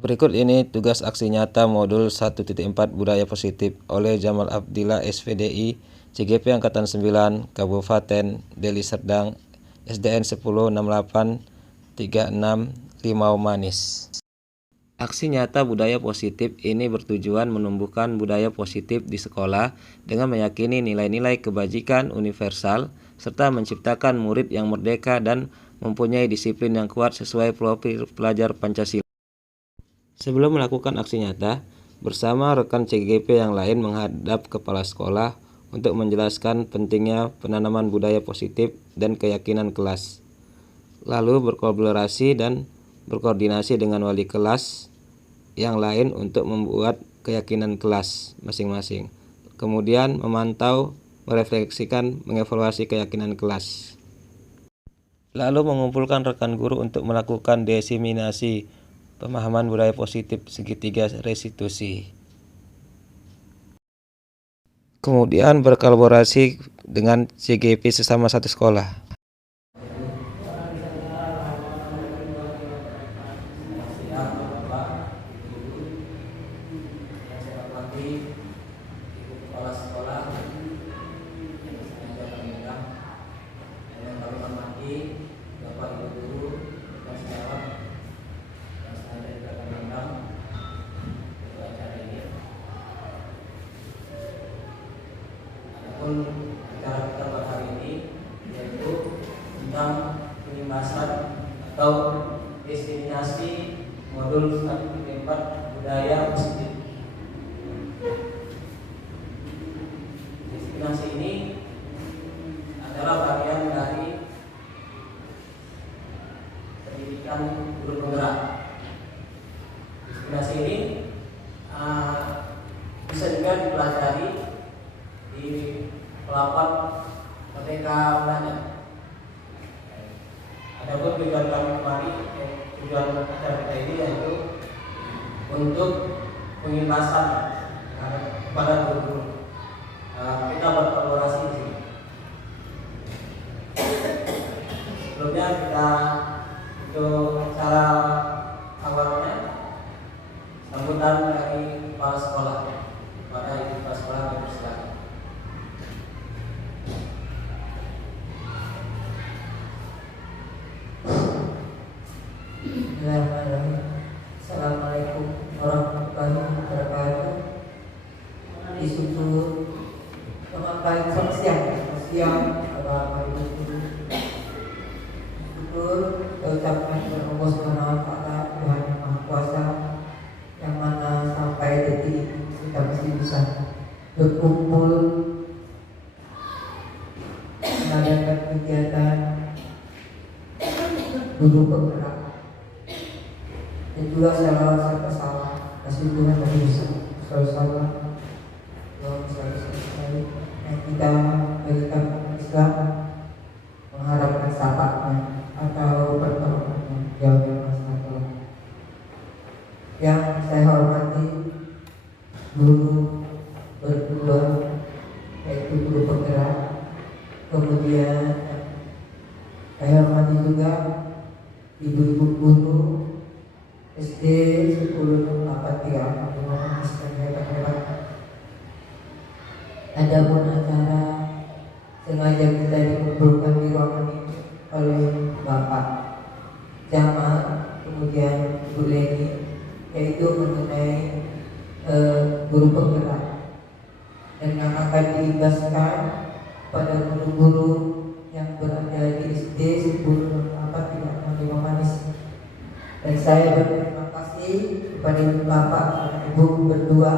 Berikut ini tugas aksi nyata modul 1.4 Budaya Positif oleh Jamal Abdillah SVDI, CGP Angkatan 9, Kabupaten Deli Serdang, SDN 106836 Limau Manis. Aksi nyata budaya positif ini bertujuan menumbuhkan budaya positif di sekolah dengan meyakini nilai-nilai kebajikan universal serta menciptakan murid yang merdeka dan mempunyai disiplin yang kuat sesuai profil pelajar Pancasila. Sebelum melakukan aksi nyata, bersama rekan CGP yang lain menghadap kepala sekolah untuk menjelaskan pentingnya penanaman budaya positif dan keyakinan kelas. Lalu berkolaborasi dan berkoordinasi dengan wali kelas yang lain untuk membuat keyakinan kelas masing-masing. Kemudian memantau, merefleksikan, mengevaluasi keyakinan kelas. Lalu mengumpulkan rekan guru untuk melakukan diseminasi pemahaman budaya positif segitiga restitusi. Kemudian berkolaborasi dengan CGP sesama satu sekolah. Acara kita pada hari ini yaitu tentang penyembasan atau diseminasi modul 1.4 budaya positif. Diseminasi ini adalah bagian dari pendidikan guru penggerak. Diseminasi ini bisa juga dipelajari di pelapak Merdeka Belajar. Adapun tujuan kami kemarin, tujuan acara kita ini yaitu untuk pengintasan kepada guru. Kita berkolaborasi di sini. Sebelumnya kita untuk acara awalnya sambutan dari kepala sekolah kepada ibu kepala sekolah bersilakan. Assalamualaikum warahmatullahi wabarakatuh. Disusul selamat siang Bapak Ibu guru. Syukur ucapkan kepada Allah Subhanahu wa taala, Tuhan yang Maha Kuasa, yang mana sampai detik ini kita masih bisa berkumpul mengadakan kegiatan guru penggerak. Dan juga salawat serta salam kasih Tuhan Nabi Muhammad SAW yang kita berikan Islam mengharapkan syafaatnya atau pertolongannya jauh dari masalah. Yang saya hormati guru berdua, yaitu guru penggerak. Kemudian saya hormati juga ibu-ibu guru SD 1083 hebat. Adapun acara sengaja kita dikumpulkan di ruangan ini oleh Bapak Jamal, kemudian Bu Leni, yaitu mengenai guru penggerak, dan yang akan diimbaskan pada guru-guru yang berada di SD 1068 Limau Manis. Dan saya berterima kasih kepada Bapak dan Ibu berdua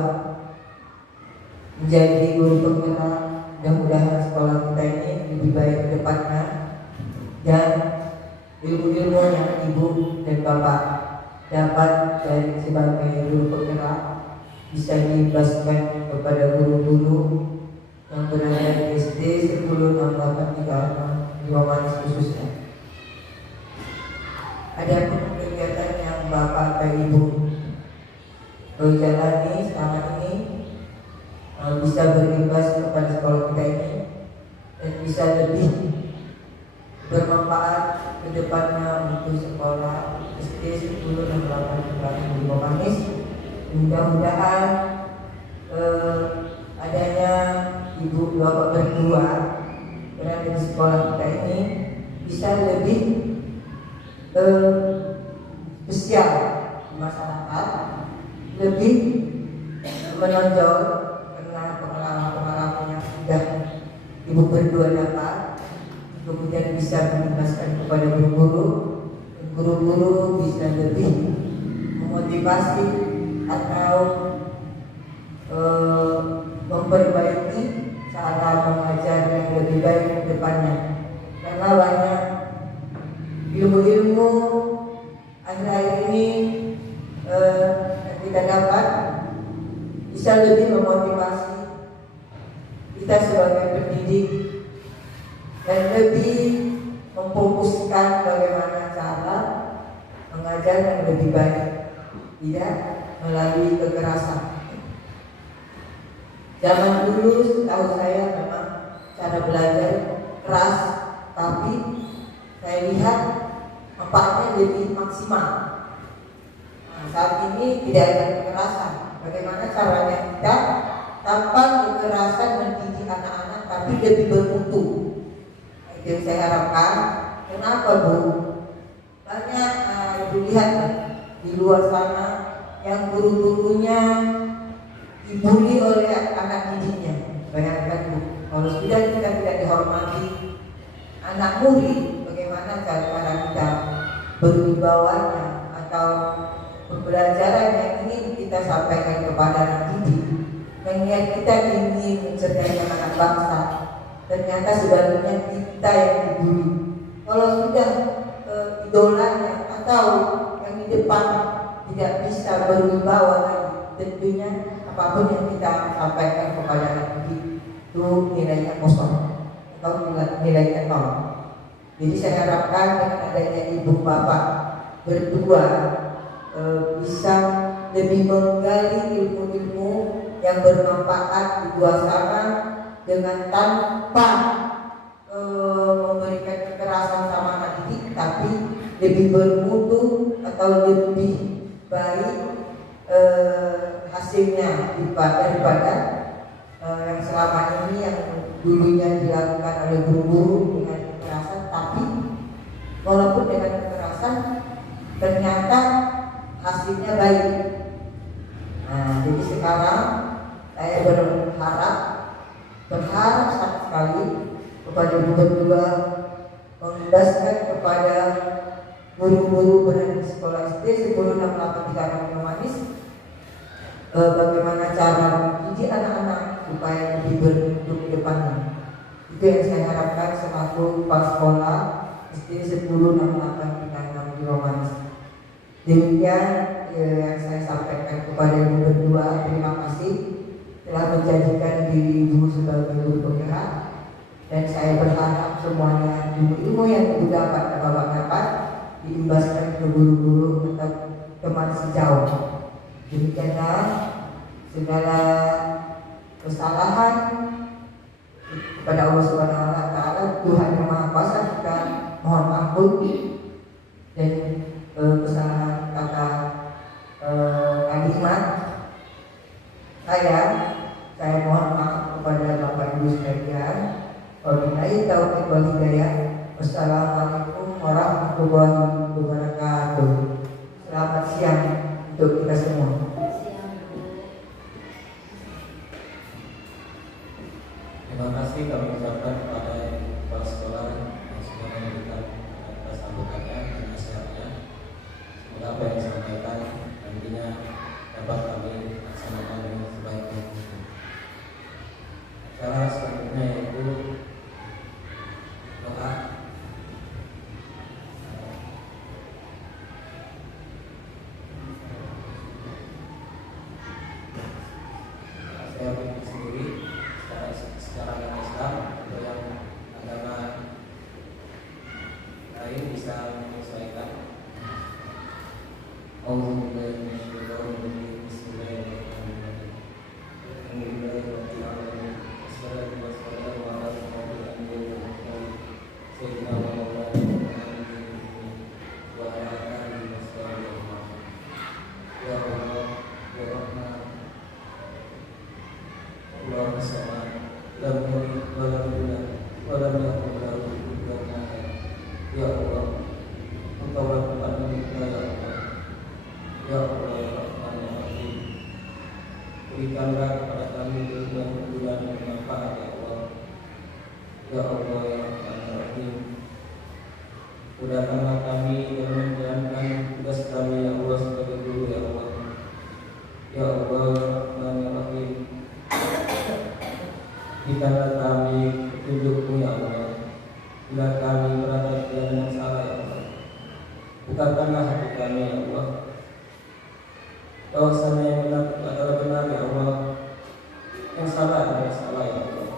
menjadi guru penggerak. Mudah-mudahan sekolah kita ini lebih baik ke depannya, dan ilmu-ilmu yang Ibu dan Bapak dapat dari sebagai guru penggerak bisa diimbaskan kepada guru-guru yang berada di SD 1068 Limau Manis khususnya. Ada kegiatan yang Bapak dan Ibu jalani selama ini bisa berimbas kepada sekolah kita ini dan bisa lebih bermanfaat ke depannya untuk sekolah SD 1068 di Komanis. Mudah-mudahan adanya ibu bapak berdua berada di sekolah kita ini bisa lebih spesial di masyarakat, lebih menonjol karena pengalaman-pengalaman yang sudah ibu berdua dapat, kemudian bisa menjelaskan kepada guru-guru bisa lebih memotivasi atau memperbaiki cara mengajar yang lebih baik ke depannya, karena banyak ilmu-ilmu akhir-akhir ini yang kita dapat bisa lebih memotivasi kita sebagai pendidik dan lebih memfokuskan bagaimana cara mengajar yang lebih baik, tidak melalui kekerasan. Zaman dulu setahu saya memang cara belajar keras, tapi saya lihat manfaatnya lebih maksimal. Nah, saat ini tidak ada kekerasan. Bagaimana caranya kita tanpa kekerasan mendidik anak-anak tapi lebih bermutu? Itu yang saya harapkan. Kenapa Bu? Banyak Ibu lihat di luar sana yang guru-gurunya dibully oleh anak didiknya. Bayangkan Bu, kalau sudah kita tidak dihormati anak murid, bagaimana cara kita berwibawanya atau pembelajaran yang ingin kita sampaikan kepada anak didik, yang niat kita ingin mencerdaskan anak bangsa, ternyata sebaliknya kita yang dibully. Kalau sudah idolanya atau yang di depan tidak bisa berwibawa lagi, tentunya apapun yang kita sampaikan kepada anak didik itu nilainya kosong atau nilainya nol. Jadi saya harapkan dengan adanya ibu bapak berdua bisa lebih menggali ilmu-ilmu yang bermanfaat di luar sana dengan tanpa memberikan kekerasan sama anak didik, tapi lebih bermutu atau lebih baik hasilnya daripada yang selama ini yang dulunya dilakukan oleh guru-guru dengan kekerasan, tapi walaupun dengan kekerasan ternyata hasilnya baik. Nah, jadi sekarang saya berharap sangat sekali kepada ibu berdua mengimbaskan kepada guru-guru berada di sekolah SD 1068 Manis bagaimana cara mendidik anak-anak supaya lebih berbentuk ke depannya. Itu yang saya harapkan selaku kepala sekolah SD 1068 Manis. Demikian yang saya sampaikan kepada ibu berdua. Terima kasih telah menjadikan diri ibu sebagai guru penggerak, dan saya berharap semuanya ilmu yang ibu dapat dan bapak dapat diimbaskan ke guru-guru atau teman sejauh. Demikianlah segala kesalahan kepada Allah Subhanahu wa taala, Tuhan yang Maha Kuasa, kita mohon ampun, dan kesalahan kata kalimat saya mohon maaf kepada Bapak Ibu sekalian. Wabillahi taufiq wal hidayah. Wassalamualaikum warahmatullahi wabarakatuh. Selamat siang untuk kita semua. Terima kasih kami ucapkan kepada kepala sekolah yang sudah memberikan atas sambutannya dan nasihatnya. Semoga apa yang disampaikan nantinya dapat kami laksanakan dengan sebaik-baiknya. Cara selanjutnya yaitu doa. Saya pikir sendiri secara yang Islam atau yang agama lain bisa menyesuaikan. Mudahkanlah kami dalam menjalankan tugas kami ya Allah sebagai guru ya Allah. Ya Allah ya Rahman ya Rahim, berikanlah kami petunjuk-Mu ya Allah. Bila kami berada di jalan yang salah ya Allah, bukakanlah hati kami ya Allah. Bahwasanya yang benar itu adalah benar ya Allah, yang salah adalah salah ya Allah.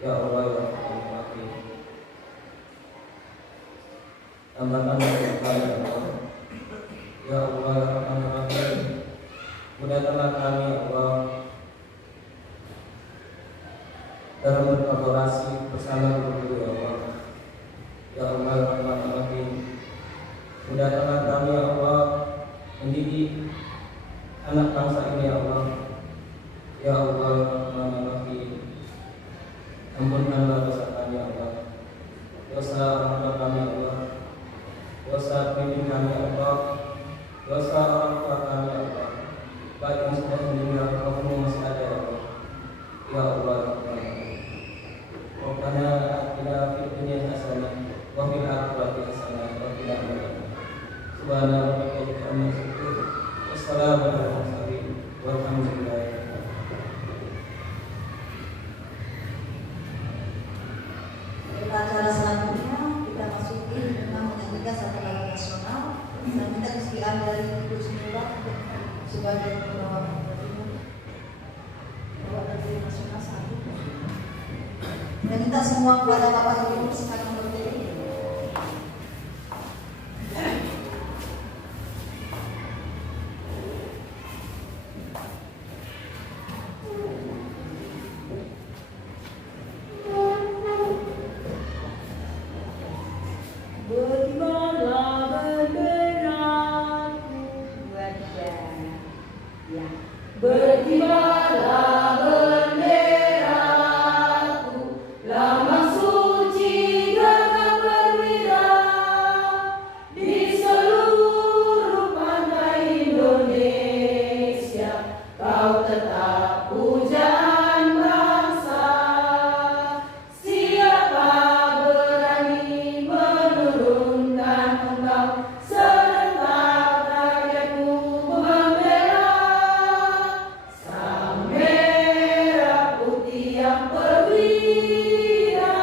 Ya Allah ya Rahman ya Rahim, tambahkanlah kami ya Allah. Ya Allah ya Rahman ya Rahim, mudahkanlah kami ya Allah dalam berkolaborasi bersama guru ya Allah. Ya Allah ya Rahman ya Rahim, mudahkanlah kami ya Allah mendidik anak bangsa ini ya Allah. Ya Allah ya Rahman ya Rahim, ampunkanlah dosa kami ya Allah, dosa orang tua kami ya Allah, dosa pemimpin kami ya Allah, dosa orang tua kami ya Allah, baik yang sudah meninggal maupun yang masih ada ya Allah. Ya Allah ya Rahman ya Rahim, Rabbana atina fid dunya hasanah wa fil akhirati hasanah wa qina adzabannar. Subhana rabbika rabbil izzati wassalamu ala mursalin walhamdulillahi rabbil alamin. Acara selanjutnya kita masuki dengan menyanyikan satu lagu nasional dan kita disediakan dari Ibu Sumula sebagai pembawa lagu nasional satu. Dan kita semua kepada Bapak Ibu silakan berdiri. Berkibarlah benderaku, ya. Berkibarlah benderaku, lambang suci gagah perwira di seluruh pantai Indonesia. Kau tetap pujaan bangsa. Siapa berani menurunkan engkau, serentak rakyatmu membela. Sang merah putih yang perwira,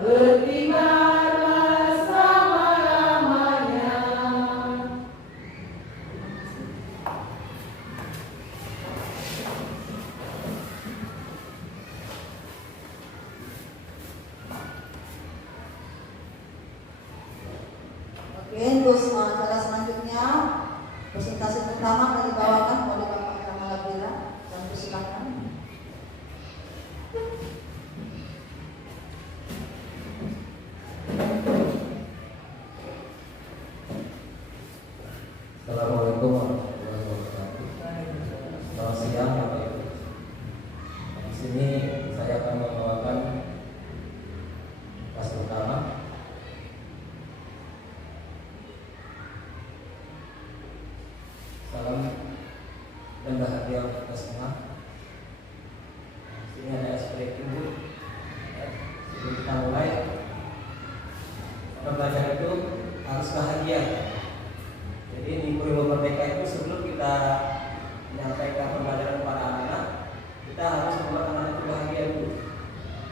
berkibarlah selama-lamanya. Oke, terus acara selanjutnya presentasi pertama akan dibawakan oleh Bapak Kamal Abdillah. Dan persilakan. Assalamualaikum warahmatullahi wabarakatuh. Selamat siang Bapak Ibu. Di sini saya akan membawakan kelas pertama. Salam dan bahagia untuk kita semua. Di sini ada aspek ibu. Sebelum kita mulai, belajar itu harus bahagia. Jadi di kurikulum merdeka itu sebelum kita menyampaikan pembelajaran kepada anak-anak, kita harus membuat anak itu bahagia dulu.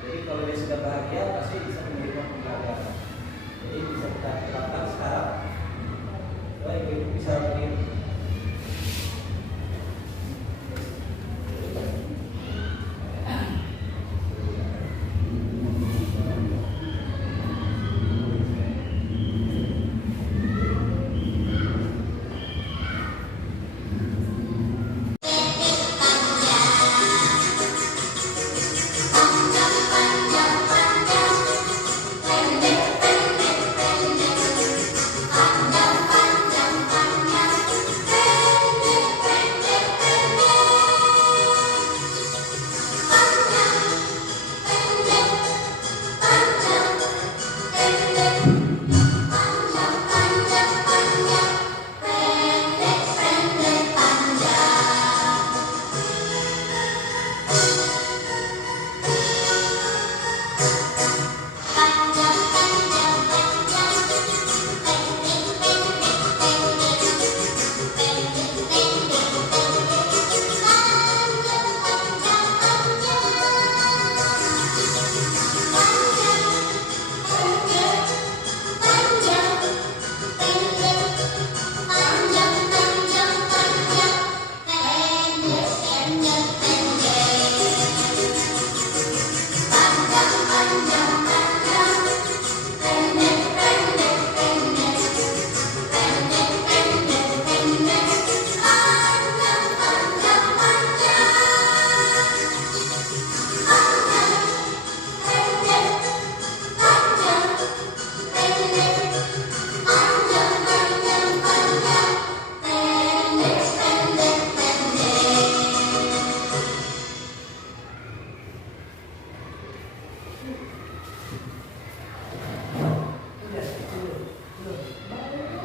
Jadi kalau dia sudah bahagia, pasti bisa menerima pembelajaran. Jadi bisa kita terapkan sekarang. Baik, ibu bisa begini.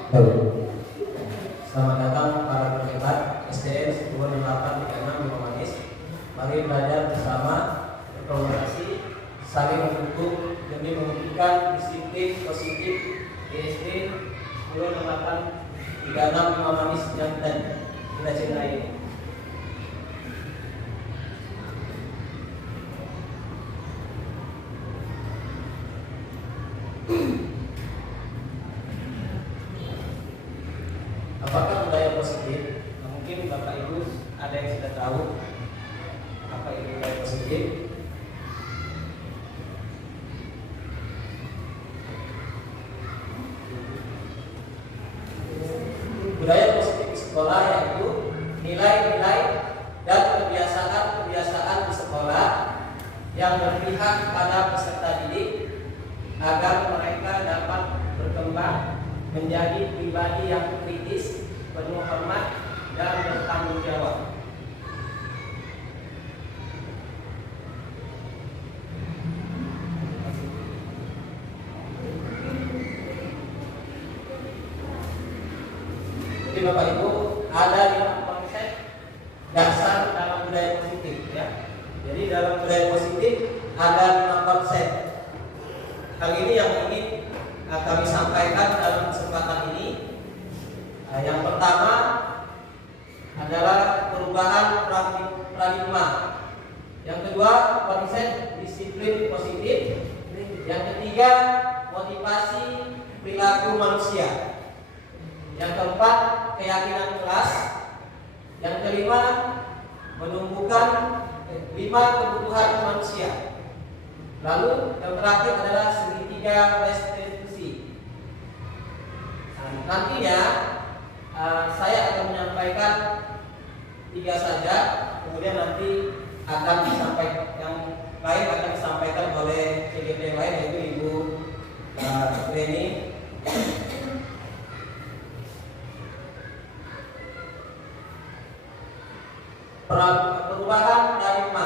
Selamat datang para peserta SDN 12836 Bima Manis. Mari belajar bersama, berkolaborasi, saling mendukung demi mewujudkan disiplin positif SD 12836 Bima Manis yang kita cintai. Apakah budaya positif? Nah, mungkin Bapak Ibu ada yang sudah tahu apa itu budaya positif. Budaya positif di sekolah yaitu nilai-nilai dan kebiasaan-kebiasaan di sekolah yang berpihak pada peserta didik agar mereka dapat berkembang menjadi pribadi yang kritis, penuh hormat, dan bertanggung jawab. Jadi Bapak Ibu, ada 5 konsep dasar dalam budaya positif ya. Jadi dalam budaya positif ada 5 konsep. Hal ini yang ingin kami sampaikan dalam kesempatan ini. Yang pertama adalah perubahan paradigma. Yang kedua, konsep disiplin positif. Yang ketiga, motivasi perilaku manusia. Yang keempat, keyakinan kelas. Yang kelima, menumbuhkan 5 kebutuhan manusia. Lalu yang terakhir adalah segitiga restitusi. Nantinya saya akan menyampaikan 3 saja, kemudian nanti akan disampaikan yang lain akan disampaikan oleh PGP lain yaitu Ibu Reni. Perubahan paradigma.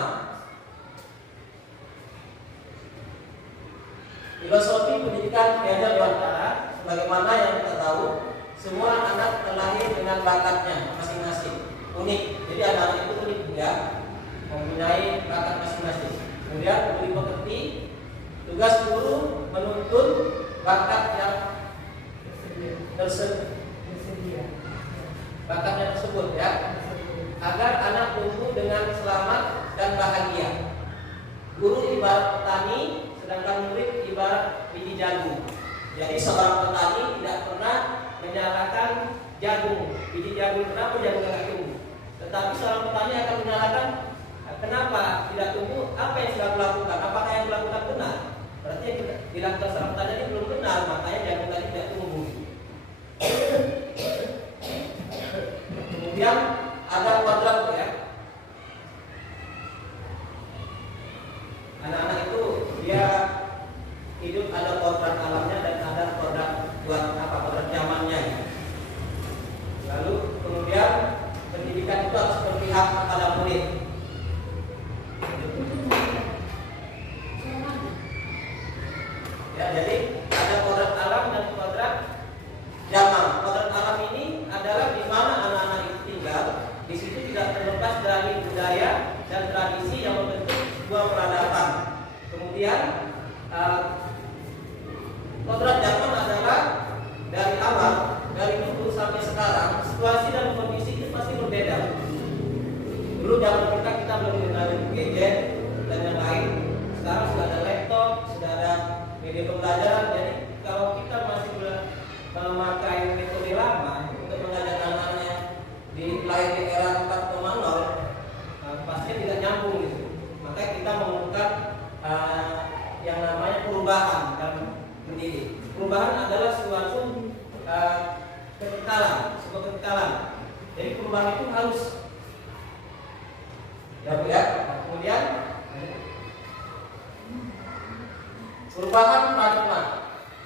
Filosofi pendidikan beda antara sebagaimana yang kita tahu, semua anak terlahir dengan bakatnya masing-masing, unik. Jadi anak itu unik juga, mempunyai bakat masing-masing. Kemudian budi pekerti, tugas guru menuntun bakat yang bakatnya tersebut ya, agar anak tumbuh dengan selamat dan bahagia. Guru ibarat petani, sedangkan murid ibarat biji jagung. Jadi seorang petani tidak pernah menyalakan jagung, biji jagung, kenapa jagung tidak tumbuh. Tetapi seorang petani akan menyalakan kenapa tidak tumbuh, apa yang sudah dilakukan, apakah yang dilakukan benar. Berarti yang dilakukan seorang petani ini belum benar, makanya jagung tadi tidak tumbuh. Kemudian ada kodrat ya. Anak-anak itu dia hidup ada kodrat alamnya dan ada kodrat buat apa, kodrat zamannya. Lalu kemudian pendidikan itu harus berpihak kepada murid. Ya, jadi ada kodrat alam dan kodrat zaman. Kodrat alam ini adalah di mana anak-anak itu tinggal. Di situ tidak terlepas dari budaya dan tradisi yang membentuk sebuah peradaban. Kemudian kodrat zaman adalah dari awal, dari dulu sampai sekarang, situasi dan kondisi itu pasti berbeda. Dulu zaman kita belum mengenal gadget dan yang lain. Sekarang sudah ada laptop, sudah ada media pembelajaran. Jadi kalau kita masih memakai metode lama untuk mengajar anak-anaknya lahir di era 4.0, pastinya tidak nyambung gitu. Makanya kita memerlukan yang namanya perubahan dalam mendidik. Perubahan adalah suatu kekekalan, sebuah kekekalan. Jadi perubahan itu harus ya. Kemudian perubahan paradigma.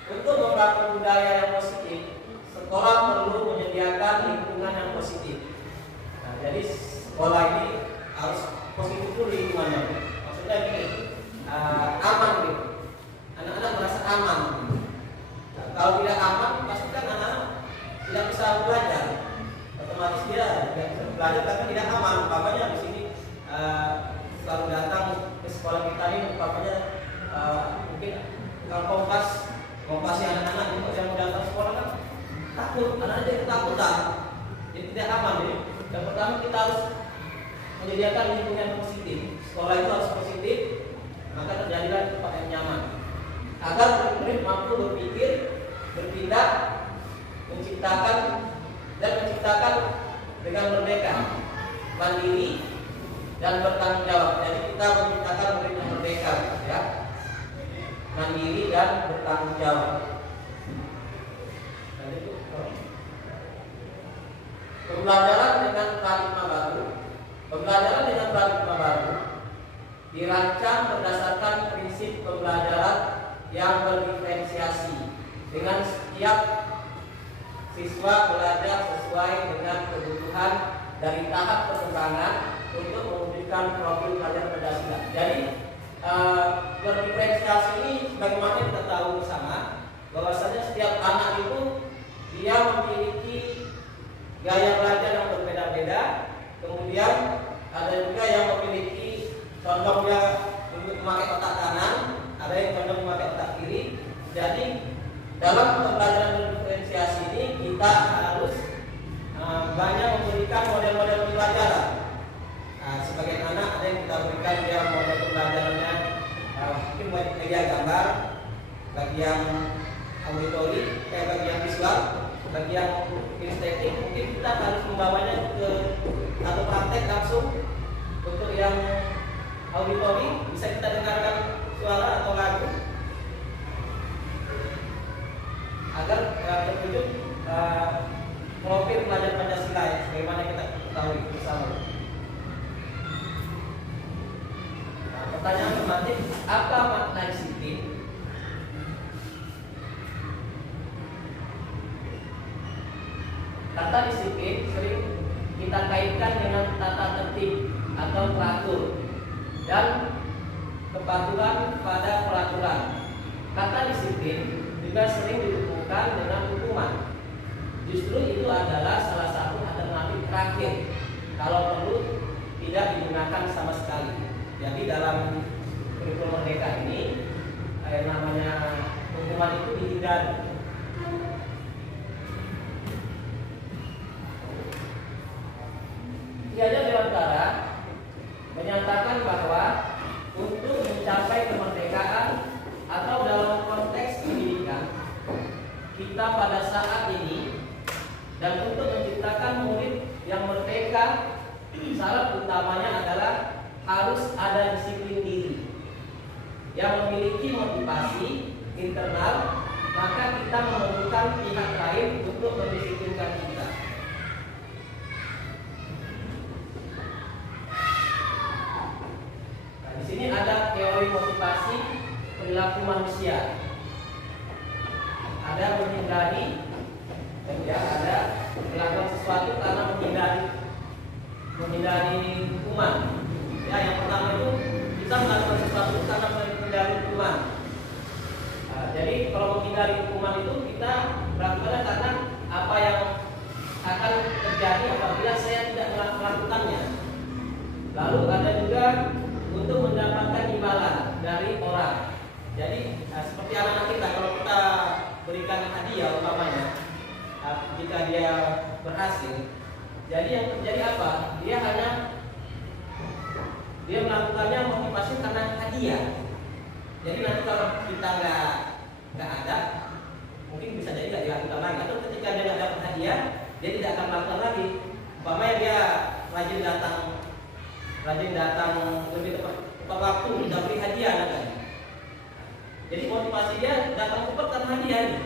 Untuk membangun budaya yang positif, sekolah perlu menyediakan lingkungan yang positif. Nah, jadi sekolah ini harus positif dulu lingkungannya. Maksudnya gini, aman gitu. Anak-anak merasa aman. Nah, kalau tidak aman, pasti kan anak-anak bisa belajar, otomatis dia tidak bisa belajar karena tidak aman. Makanya di sini selalu datang ke sekolah kita ini, makanya mungkin kalau kompasi anak-anak yang mau datang sekolah kan takut, anak-anak jadi ketakutan, jadi tidak aman. Jadi yang pertama kita harus menyediakan lingkungan positif. Sekolah itu harus positif, maka terjadilah tempat yang nyaman agar murid mampu berpikir, bertindak, menciptakan dengan merdeka, mandiri dan bertanggung jawab. Jadi kita menciptakan murid yang merdeka, ya, mandiri dan bertanggung jawab. Pembelajaran dengan paradigma baru. Pembelajaran dengan paradigma baru dirancang berdasarkan prinsip pembelajaran yang berdiferensiasi, dengan setiap siswa belajar sesuai dengan kebutuhan dari tahap perkembangan untuk mewujudkan profil pelajar Pancasila. Jadi berdiferensiasi ini bagaimana kita tahu bersama bahwasanya setiap anak itu dia memiliki gaya belajar yang berbeda-beda. Kemudian ada juga yang memiliki condongnya untuk memakai otak kanan, ada yang condong memakai otak kiri. Jadi dalam pembelajaran diferensiasi ini kita harus banyak memberikan model-model pembelajaran. Sebagian anak ada yang kita berikan dia model pembelajarannya mungkin media gambar, bagi yang auditori, bagi yang visual, bagi yang estetik, mungkin kita harus membawanya ke atau praktek langsung. Untuk yang auditori bisa kita dengarkan suara atau lagu agar terwujud profil pelajar Pancasila ya, sebagaimana kita ketahui bersama. Pertanyaan selanjutnya, apa makna disiplin? Kata disiplin sering kita kaitkan dengan tata tertib atau teratur dan kepatuhan pada peraturan. Kata disiplin juga sering dihubungkan dengan hukuman. Justru itu adalah salah satu alternatif terakhir kalau perlu tidak digunakan sama sekali. Jadi dalam kurikulum merdeka ini yang namanya hukuman itu dihindari. Ki Hajar Dewantara menyatakan bahwa untuk mencapai kemerdekaan atau dalam konteks pendidikan kita pada saat ini dan untuk menciptakan murid yang merdeka, syarat utamanya adalah harus ada disiplin diri yang memiliki motivasi internal, maka kita memerlukan pihak lain untuk mendisiplinkan kita. Nah, di sini ada teori motivasi perilaku manusia. Ada menghindari, ya, ada melakukan sesuatu karena menghindari hukuman. Ya, yang pertama itu kita melakukan sesuatu karena menghindari hukuman. Jadi kalau menghindari hukuman itu kita melakukannya karena apa yang akan terjadi apabila saya tidak melakukannya. Lalu ada juga untuk mendapatkan imbalan dari orang. Jadi seperti anak-anak kita, kalau kita berikan hadiah umpamanya, jika dia berhasil, jadi yang terjadi apa? Dia melakukannya motivasi karena hadiah. Jadi nanti kalau kita nggak ada, mungkin bisa jadi nggak dilakukan lagi. Atau ketika dia nggak dapat hadiah, dia tidak akan melakukan lagi. Umpamanya dia rajin datang lebih tepat waktu, tidak beri hadiah kan. Jadi motivasi dia datang cepat karena hadiah ini.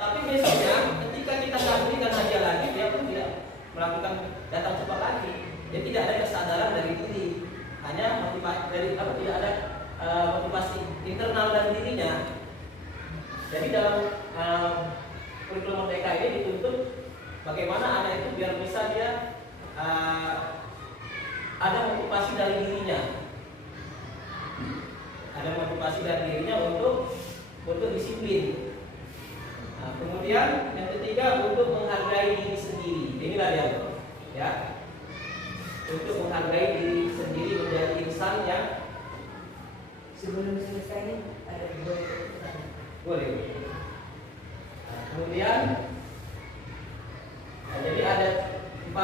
Tapi besoknya ketika kita nggak berikan hadiah lagi, dia pun tidak melakukan datang cepat lagi. Dia tidak ada kesadaran dari diri, hanya motivasi dari tidak ada motivasi internal dari dirinya. Jadi dalam kurikulum merdeka ini dituntut bagaimana anak itu biar bisa dia ada motivasi dari dirinya, untuk disiplin. Nah, kemudian yang ketiga untuk menghargai dia, ya, untuk menghargai diri sendiri menjadi insan yang Sebelum selesai ada dua pertanyaan. boleh. Nah, kemudian jadi ada 4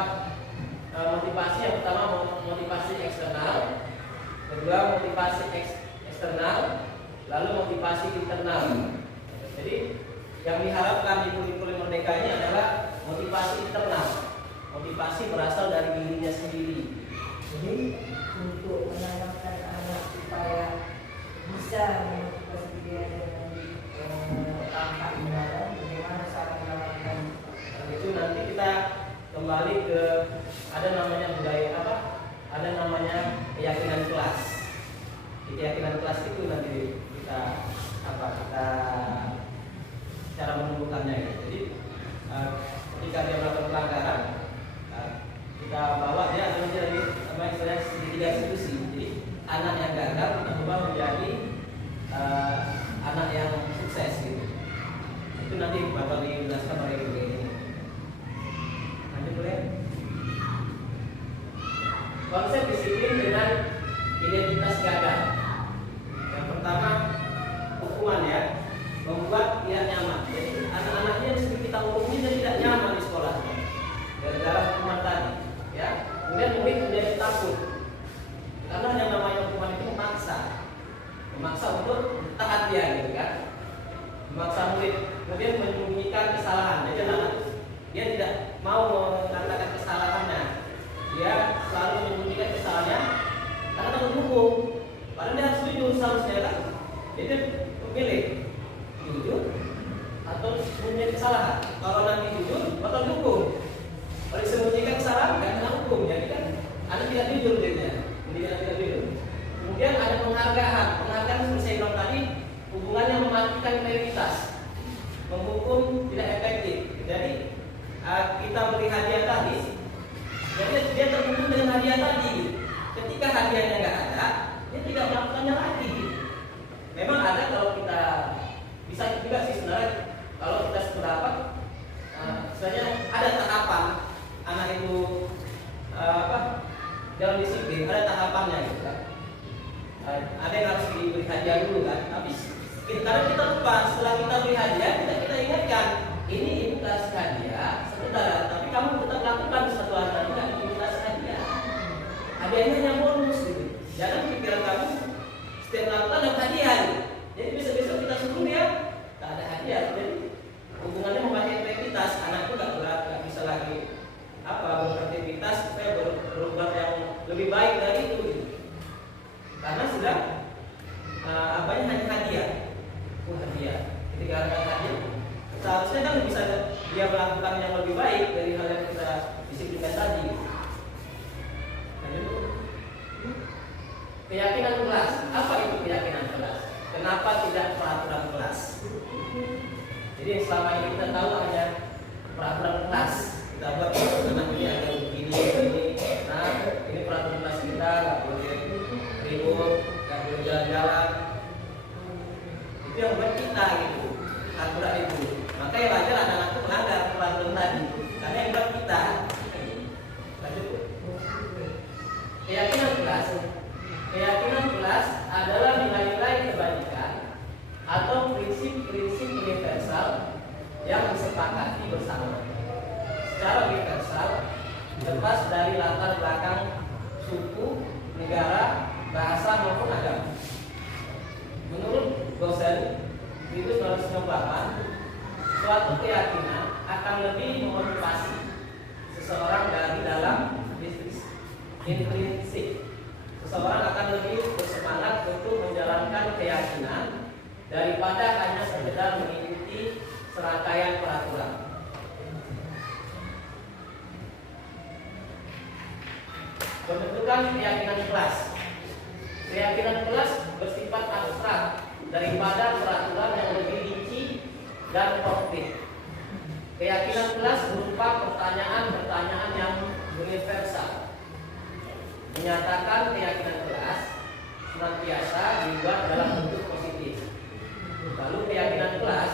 motivasi. Yang pertama motivasi eksternal, kedua motivasi eksternal, lalu motivasi internal. Jadi yang diharapkan di kurikulum Merdeka ini adalah motivasi internal, motivasi berasal dari dirinya sendiri. Jadi untuk menanamkan anak supaya bisa memotivasi dia dengan langkah ibadah, bagaimana cara melakukan Itu nanti kita kembali ke ada namanya budaya apa? Ada namanya keyakinan kelas. Di keyakinan kelas itu nanti kita cara menumbuhkannya ya. Jadi ketika dia melakukan pelanggaran, kita bawa dia menjadi istilahnya segitiga institusi. Jadi anak yang gagal kita ubah menjadi anak yang sukses gitu. Itu nanti bakal dijelaskan oleh Ibu ini. Lanjut boleh? Konsep disiplin dengan identitas gagal. Yang pertama hukuman ya, membuat dia nyaman. Jadi anak-anaknya di kita umumnya dia tidak nyaman di sekolah gara-gara hukuman tadi, ya. Kemudian murid menjadi takut karena yang namanya hukuman itu memaksa untuk taat dia gitu kan, memaksa murid, kemudian menyembunyikan kesalahan. Jadi anak dia tidak mau mengatakan kesalahannya, dia selalu menyembunyikan kesalahannya karena takut hukum. Padahal dia harus jujur seharusnya kan. Jadi memilih jujur atau sembunyikan kesalahan. Kalau nanti jujur bakal dihukum. Kalau disembunyikan kesalahan nggak kena hukum. Jadi kan anak tidak jujur dia, tidak jujur. Kemudian ada penghargaan. Penghargaan seperti saya bilang tadi, hubungannya mematikan kreativitas, menghukum tidak efektif. Jadi kita beri hadiah tadi, jadi dia terhubung dengan hadiah tadi. Ketika hadiahnya nggak ada, dia tidak melakukannya lagi. Memang ada kalau kita bisa juga sih sebenarnya kalau kita sependapat, sebenarnya ada tahapan anak itu dalam disiplin, ada tahapannya gitu kan. Ada yang harus diberi hadiah dulu kan. Tapi karena kita lupa setelah kita beri hadiah, kita ingatkan ini ibu kasih hadiah sebentar, tapi kamu tetap lakukan satu hari nanti kan ibu kasih hadiah. Hadiahnya hanya bonus gitu. Jangan pikiran kamu setiap melakukan ada hadiah. Gitu. Jadi besok-besok kita suruh dia tak ada hadiah. Jadi hubungannya memakai efektivitas. Anak itu nggak bisa lagi beraktivitas supaya berubah yang lebih baik dari itu. Gitu. Karena sudah hanya hadiah. Hadiah. Ketika ada hadiah, seharusnya kan bisa dia melakukan yang lebih baik dari hal yang kita disiplinkan tadi. Keyakinan kelas. Apa itu keyakinan kelas? Kenapa tidak peraturan kelas? Jadi selama ini kita tahu hanya peraturan kelas. Kita buat anak ini ada begini. Nah, ini peraturan kelas kita, nggak boleh ribut, nggak boleh jalan-jalan. Itu yang buat kita gitu, aturan itu. Makanya wajar anak-anak itu melanggar peraturan tadi, karena yang buat kita. Lanjut. Keyakinan kelas. Keyakinan kelas adalah nilai-nilai kebajikan atau prinsip-prinsip universal yang disepakati bersama secara universal, lepas dari latar belakang suku, negara, bahasa maupun agama. Menurut dosen itu 1998, suatu keyakinan akan lebih memotivasi seseorang dari dalam intrinsik. Seseorang akan lebih bersemangat untuk menjalankan keyakinan daripada hanya sekedar mengikuti serangkaian peraturan. Pembentukan keyakinan kelas. Keyakinan kelas bersifat abstrak daripada peraturan yang lebih rinci dan konkret. Keyakinan kelas berupa pertanyaan-pertanyaan yang universal. Menyatakan keyakinan kelas senantiasa dibuat dalam bentuk positif. Lalu keyakinan kelas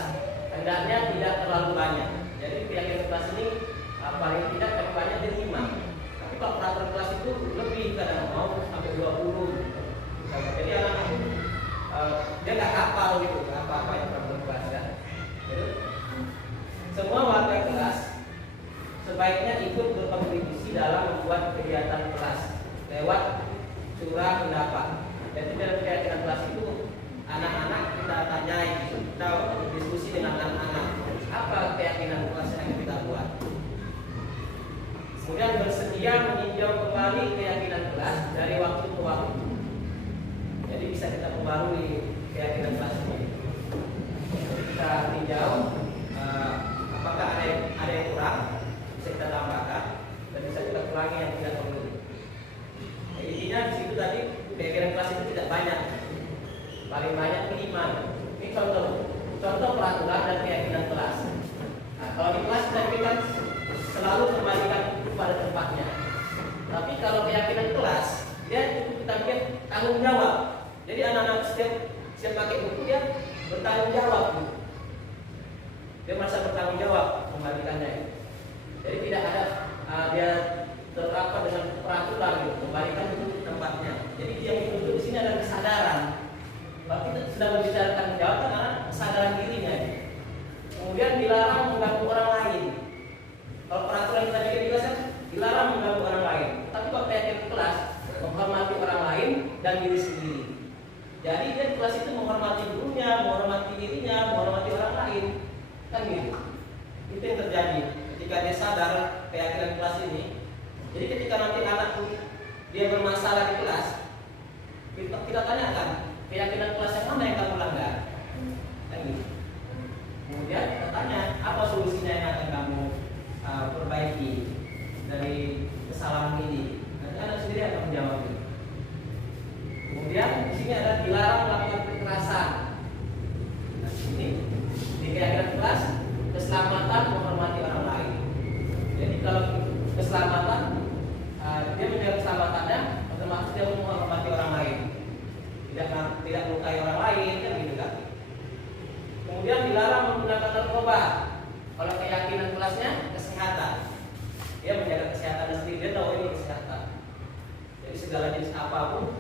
hendaknya tidak terlalu banyak. Jadi keyakinan kelas ini paling tidak paling banyak dia 5. Tapi kalau peraturan kelas itu lebih, kadang mau sampai 20. Jadi anak itu dia nggak hafal gitu, nggak apa-apa yang peraturan kelas ya. Jadi, semua warga kelas sebaiknya ikut berkontribusi dalam membuat kegiatan kelas lewat curah pendapat. Jadi dalam kegiatan kelas itu anak-anak kita tanyai, kita diskusi dengan anak-anak apa keyakinan kelas yang kita buat. Kemudian bersedia meninjau kembali keyakinan kelas dari waktu ke waktu. Jadi bisa kita perbarui keyakinan kelas ini. Kita tinjau apakah ada yang kurang, bisa kita tambahkan, dan bisa kita kurangi yang tidak perlu. Intinya di situ tadi keyakinan kelas itu tidak banyak, paling banyak 5. Ini contoh peraturan dan keyakinan kelas. Nah, kalau di kelas kita kan selalu kembalikan pada tempatnya. Tapi kalau keyakinan kelas, dia kita bikin tanggung jawab. Jadi anak-anak setiap pakai buku dia bertanggung jawab. Dia merasa bertanggung jawab kembalikannya. Jadi tidak ada dia terdapat dengan peraturan gitu, kembalikan itu di tempatnya. Jadi yang dituntut di sini adalah kesadaran. Bahwa kita sedang berbicara tanggung jawab karena kesadaran dirinya. Kemudian dilarang mengganggu orang lain. Kalau peraturan kita bikin juga kan dilarang mengganggu orang lain. Tapi kalau keyakinan kelas menghormati orang lain dan diri sendiri. Jadi dia kelas itu menghormati gurunya, menghormati dirinya, menghormati orang lain. Kan gitu. Itu yang terjadi ketika dia sadar keyakinan kelas ini. Jadi ketika nanti anak dia bermasalah di kelas, kita tanyakan keyakinan kelas yang mana yang kamu langgar. Kan gitu. Kemudian kita tanya apa solusinya yang akan kamu perbaiki dari kesalahan ini. Nanti anak sendiri akan menjawab itu. Kemudian di sini ada dilarang melakukan kekerasan. Nah, ini di keyakinan kelas keselamatan menghormati orang lain. Jadi kalau keselamatan dia menjaga keselamatannya, otomatis dia menghormati orang lain. Tidak melukai orang lain kan gitu kan. Kemudian dilarang menggunakan narkoba. Kalau keyakinan kelasnya kesehatan, dia menjaga kesehatan sendiri, dia tahu ini kesehatan. Jadi segala jenis apapun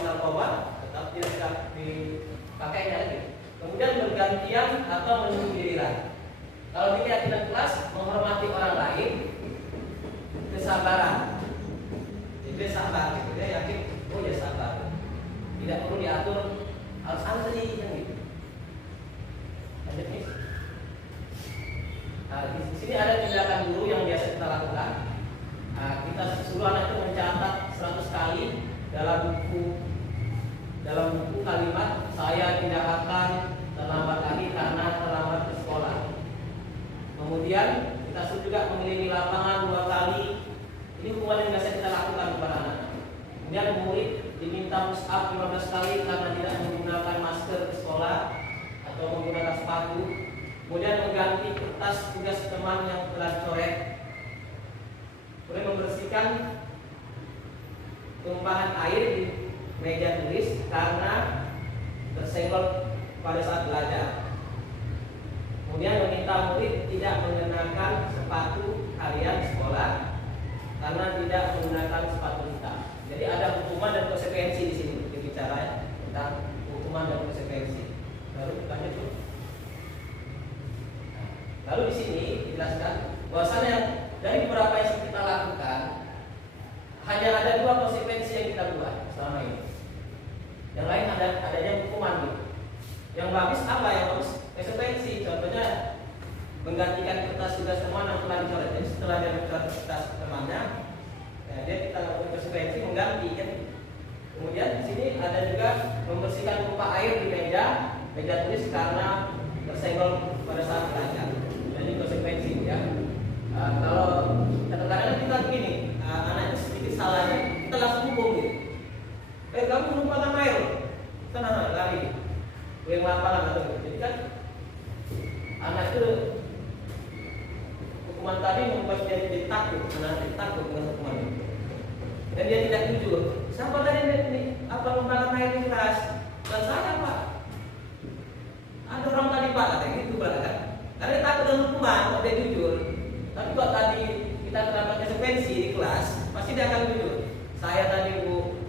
narkoba tetap tidak dipakainya lagi. Kemudian bergantian atau menunggu giliran. Kalau di keyakinan kelas menghormati orang lain, kesabaran. Jadi dia sabar, gitu. Dia yakin, oh dia sabar. Tidak perlu diatur harus antri kan gitu. Lanjut nih. Nah, di sini ada tindakan guru yang biasa kita lakukan. Nah, kita suruh anak itu mencatat 100 kali dalam buku kalimat saya tidak akan terlambat lagi karena terlambat ke sekolah. Kemudian kita suruh juga mengelilingi lapangan 2 kali. Ini hukuman yang biasa kita lakukan kepada anak. Kemudian murid diminta push up 15 kali karena tidak menggunakan masker ke sekolah atau menggunakan sepatu. Kemudian mengganti kertas tugas teman yang telah dicoret. Kemudian membersihkan tumpahan air di meja tulis karena tersenggol pada saat belajar. Kemudian meminta murid tidak mengenakan sepatu harian sekolah karena tidak menggunakan sepatu hitam. Jadi ada hukuman dan konsekuensi di sini. Kita bicara tentang hukuman dan konsekuensi. Lalu lanjut dulu. Lalu di sini dijelaskan bahwasanya dari beberapa yang kita lakukan hanya ada 2 konsekuensi yang kita buat selama ini. Yang lain adanya hukuman gitu. Yang bagus apa? Yang bagus konsekuensi. Contohnya menggantikan kertas tugas teman yang telah dicoret. Jadi setelah dia mencoret kertas temannya, dia kita lakukan konsekuensi mengganti kan. Kemudian di sini ada juga membersihkan tumpah air di meja tulis karena tersenggol pada saat belajar. Jadi konsekuensi ya. Kalau kadang-kadang kita begini, anak itu sedikit salahnya, kita langsung hukum gitu. Kamu menumpahkan air, kan anak lari, yang lapangan atau gitu. Jadi kan anak itu hukuman tadi membuat dia jadi takut, anak jadi takut dengan hukuman itu. Dan dia tidak jujur. Siapa tadi ini? Apa numpahkan air di kelas? Dan saya Pak. Ada orang tadi Pak, katanya gitu kan. Karena dia takut dengan hukuman, kalau dia jujur. kalau tadi kita terdapat konsekuensi di kelas, pasti dia akan jujur. Saya tadi Bu,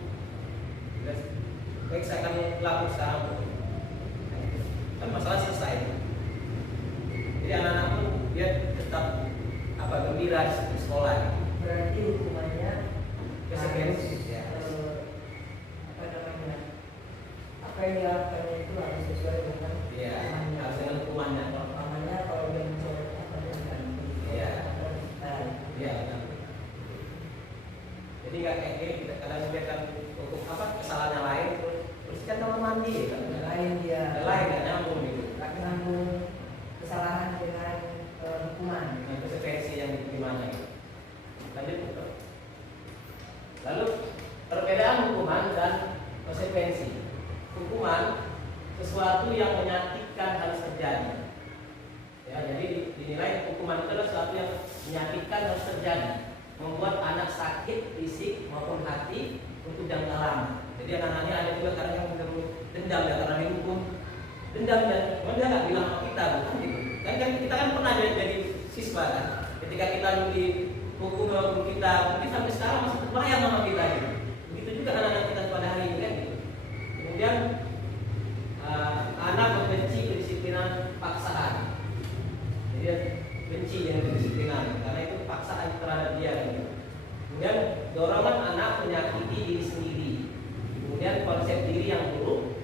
baik saya akan lakukan sekarang Bu. Kan masalah selesai. Jadi anak-anak pun dia tetap gembira di sekolah. Berarti hukumannya Konsekuensi. Ya. Apa yang dilakukannya itu harus sesuai dengan Iya, harus dengan hukumannya. Hukumannya kalau dia mencoba dengan Iya. Iya. Jadi nggak kayak gini, kita kadang membiarkan untuk kesalahan yang lain, terus kan kamar mandi, kan? lain dia Yang lain nggak nyambung gitu. nyambung kesalahan dengan hukuman. Dengan konsekuensi yang gimana gitu. Lanjut. Lalu perbedaan hukuman dan konsekuensi. Hukuman sesuatu yang menyakitkan harus terjadi. Ya, jadi dinilai hukuman itu adalah sesuatu yang menyakitkan harus terjadi, membuat anak sakit fisik maupun hati untuk jangka lama. Jadi anak-anaknya ada juga kadang yang menurut dendam ya karena dihukum dendam dan dia nggak bilang sama kita bukan gitu. Kan kita kan pernah jadi siswa kan. Ketika kita dihukum sama kita, mungkin sampai sekarang masih terbayang sama kita gitu. Begitu juga anak-anak kita pada hari ini kan gitu. Kemudian anak membenci kedisiplinan paksaan. Jadi dia benci dengan kedisiplinan karena itu paksaan terhadap dia. Gitu. Kemudian dorongan anak menyakiti diri sendiri. Kemudian konsep diri yang buruk.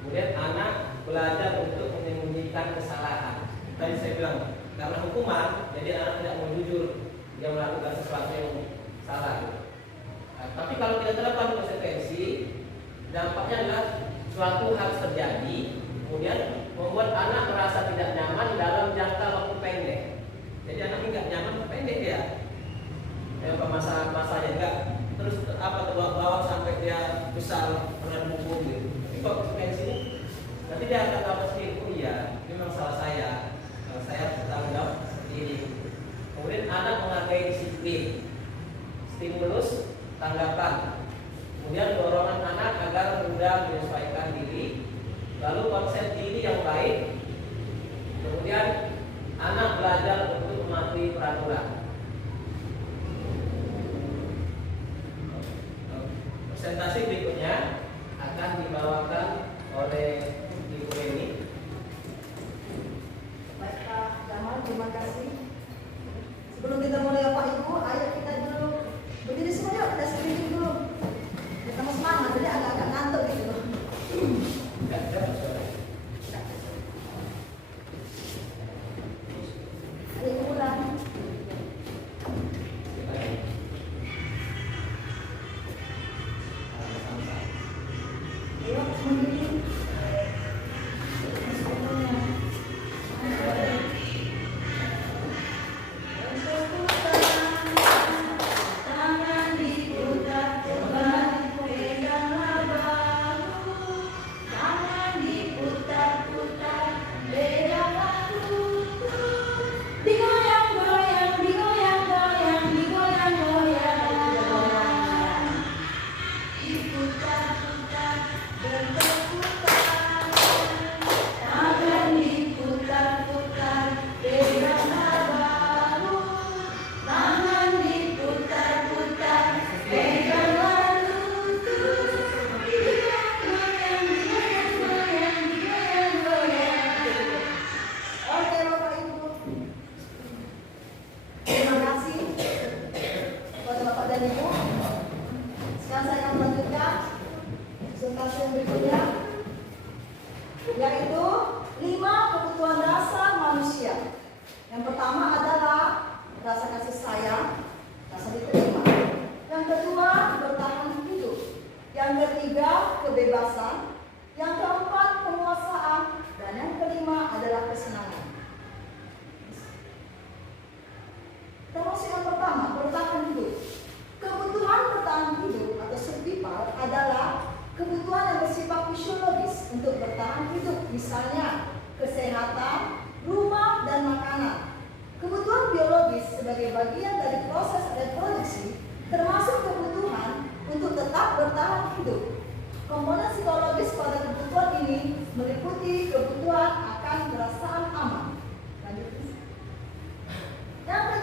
Kemudian anak belajar untuk menyembunyikan kesalahan. Tadi saya bilang karena hukuman, jadi anak tidak mau jujur dia melakukan sesuatu yang salah. Gitu. Nah, tapi kalau kita terapkan konsekuensi, dampaknya adalah suatu harus terjadi, kemudian membuat anak merasa tidak nyaman dalam jangka waktu pendek. Jadi anak ini nggak nyaman pendek ya, masa-masanya enggak terus terbawa sampai dia besar pernah hukum gitu. Tapi kok konsekuensi ini, nanti dia akan tahu sendiri, oh iya, ini memang salah saya bertanggung jawab seperti ini. Kemudian anak menghargai disiplin, stimulus, tanggapan. Kemudian dorongan anak agar mudah menyesuaikan diri, lalu konsep diri yang baik. Kemudian anak belajar untuk mematuhi peraturan. Presentasi berikutnya akan dibawakan oleh Ibu Reni. Baik Pak Jamal, terima kasih. Sebelum kita mulai Bapak Ibu, ayo kita dulu berdiri semua yuk, kita screening dulu. Kita mau semangat, jadi agak-agak ngantuk gitu loh. Ayo kurang. Ayo sendiri. Tangan diputar, kembali peganglah bahu. Tangan diputar-putar, peganglah lutut. Digoyang-goyang, digoyang-goyang, digoyang-goyang. Diputar-putar, berputar. Tangan diputar-putar, peganglah bahu. Tangan diputar-putar, peganglah lutut. Digoyang-goyang, digoyang-goyang, digoyang-goyang. Oke Bapak Ibu, terima kasih kepada Bapak dan Ibu. Sekarang saya akan melanjutkan presentasi yang berikutnya, yaitu 5 kebutuhan dasar manusia. Yang pertama adalah rasa kasih sayang, rasa diterima. Yang kedua, bertahan hidup. Yang ketiga, kebebasan. Yang keempat, penguasaan. Dan yang kelima adalah kesenangan. Termasuk yang pertama, bertahan hidup. Kebutuhan bertahan hidup atau survival adalah kebutuhan yang bersifat fisiologis untuk bertahan hidup. Misalnya, kesehatan, rumah, dan makanan. Kebutuhan biologis sebagai bagian dari proses reproduksi termasuk kebutuhan untuk tetap bertahan hidup. Komponen psikologis pada kebutuhan ini meliputi kebutuhan akan perasaan aman. Lanjut. Yang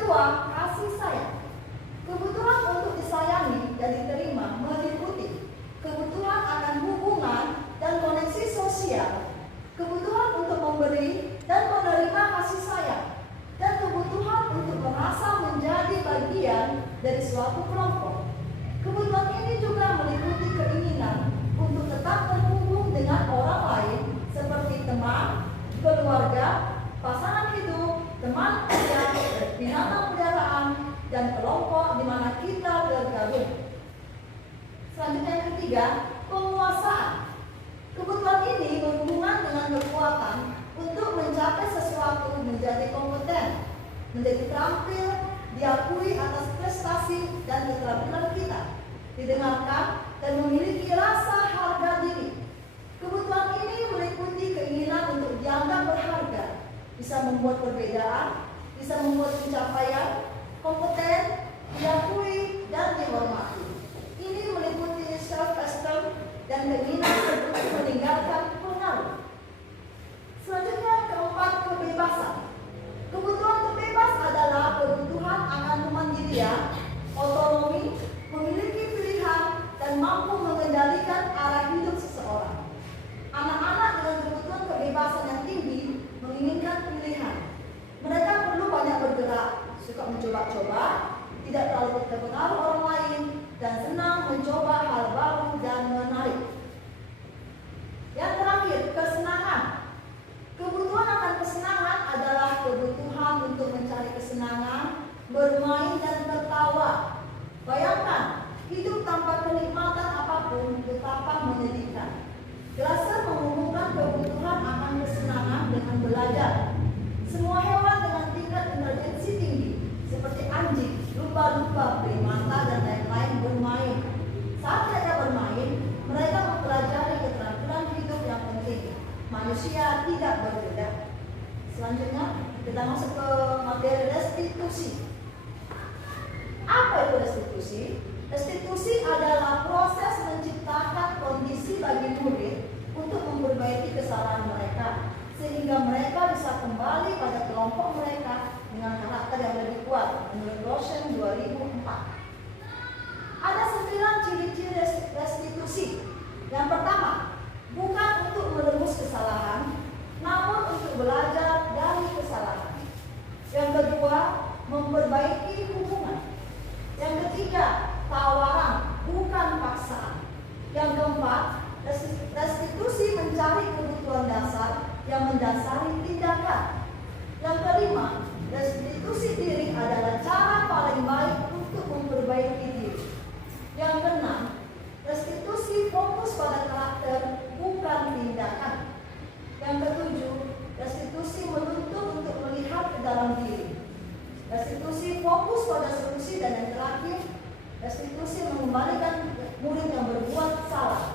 keluarga, pasangan hidup, teman kerja, binatang peliharaan, dan kelompok di mana kita tergabung. Selanjutnya yang ketiga, penguasaan. Kebutuhan ini berhubungan dengan kekuatan untuk mencapai sesuatu, menjadi kompeten, menjadi terampil, diakui atas prestasi dan keterampilan kita, didengarkan dan memiliki rasa harga diri. Kebutuhan ini meliputi keinginan untuk dianggap berharga, bisa membuat perbedaan, bisa membuat pencapaian, kompeten, diakui, dan dihormati. Ini meliputi self-esteem dan keinginan untuk meninggalkan pengaruh. Selanjutnya keempat, kebebasan. Kebutuhan bebas adalah kebutuhan akan kemandirian, otonomi, memiliki pilihan, dan mampu mengendalikan arah hidup seseorang. Anak-anak dengan kebutuhan kebebasan yang tinggi menginginkan pilihan. Mereka perlu banyak bergerak, suka mencoba-coba, tidak terlalu terpengaruh orang lain, dan senang mencoba hal baru dan menarik. Yang terakhir, kesenangan. Kebutuhan akan kesenangan adalah kebutuhan untuk mencari kesenangan, bermain dan tertawa. Bayangkan, hidup tanpa kenikmatan apapun betapa menyedihkan. Glasser mengumumkan kebutuhan akan kesenangan dengan belajar. Semua hewan dengan tingkat intelijensi tinggi, seperti anjing, lumba-lumba, primata, dan lain-lain bermain. Saat mereka bermain, mereka mempelajari keterampilan hidup yang penting. Manusia tidak berbeda. Selanjutnya, kita masuk ke materi restitusi. Apa itu restitusi? Restitusi adalah proses menciptakan kondisi bagi murid untuk memperbaiki kesalahan mereka, sehingga mereka bisa kembali pada kelompok mereka dengan karakter yang lebih kuat, menurut Rosen 2004. Ada 9 ciri-ciri restitusi. Yang pertama, bukan untuk menebus kesalahan, namun untuk belajar dari kesalahan. Yang kedua, memperbaiki hubungan. Yang ketiga, tawaran, bukan paksaan. Yang keempat, restitusi mencari kebutuhan dasar yang mendasari tindakan. Yang kelima, restitusi diri adalah cara paling baik untuk memperbaiki diri. Yang keenam, restitusi fokus pada karakter, bukan tindakan. Yang ketujuh, restitusi menuntut untuk melihat ke dalam diri. Restitusi fokus pada solusi, dan yang terakhir, restitusi mengembalikan murid yang berbuat salah.